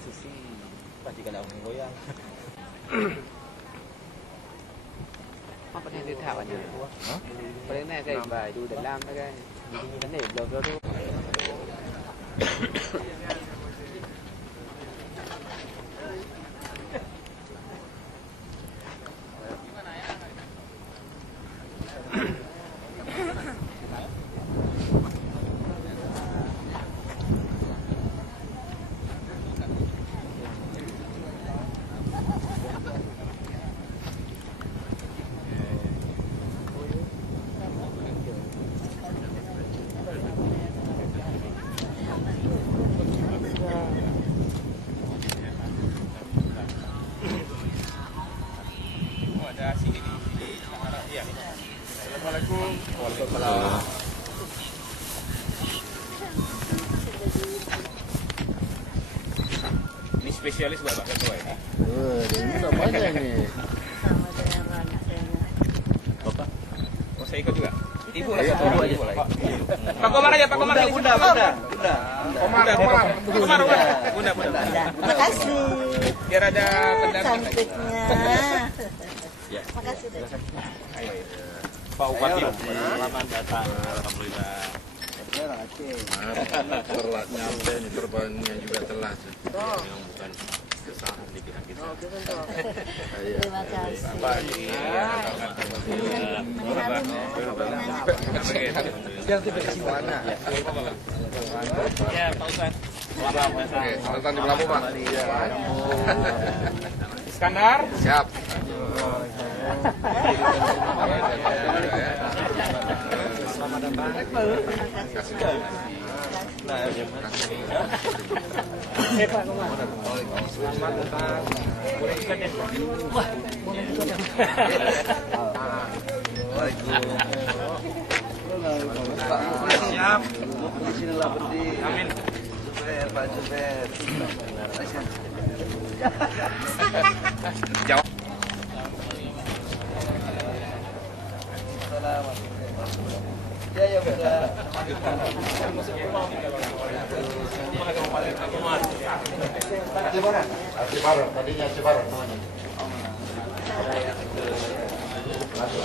sushi pasti kena goyang. Không có thể đi thảo nhỉ? Có đến này cái bài đu để làm cái vấn đề lâu lâu thôi. Assalamualaikum. Waalaikumsalam. Ini spesialis Bapak Ketua ya? Ini namanya ini. Bapak? Oh, saya ikut juga. Ibu Ayo, satu orang aja. ibu lagi. Pak Komar aja, Pak Komar. Bunda. Makasih. Biar ada pendamping. Cantiknya. Ya. Makasih deh. Ayo. Pak Bupati, selamat datang. Alhamdulillah. Telat nyampe nih terbangnya juga telat. Memang bukan kesalahan di pihak kita. Terima kasih. Pak ini ya, Pak Ustaz. Selamat di Lampung, Pak. Iskandar. Siap. Selamat datang. Selamat datang. Boleh ikan ya? Wah, boleh ikan ya? Siap. Amin. Pak Juber. Jawab. Ya betul. Cibaran, tadinya Cibaran namanya. Ada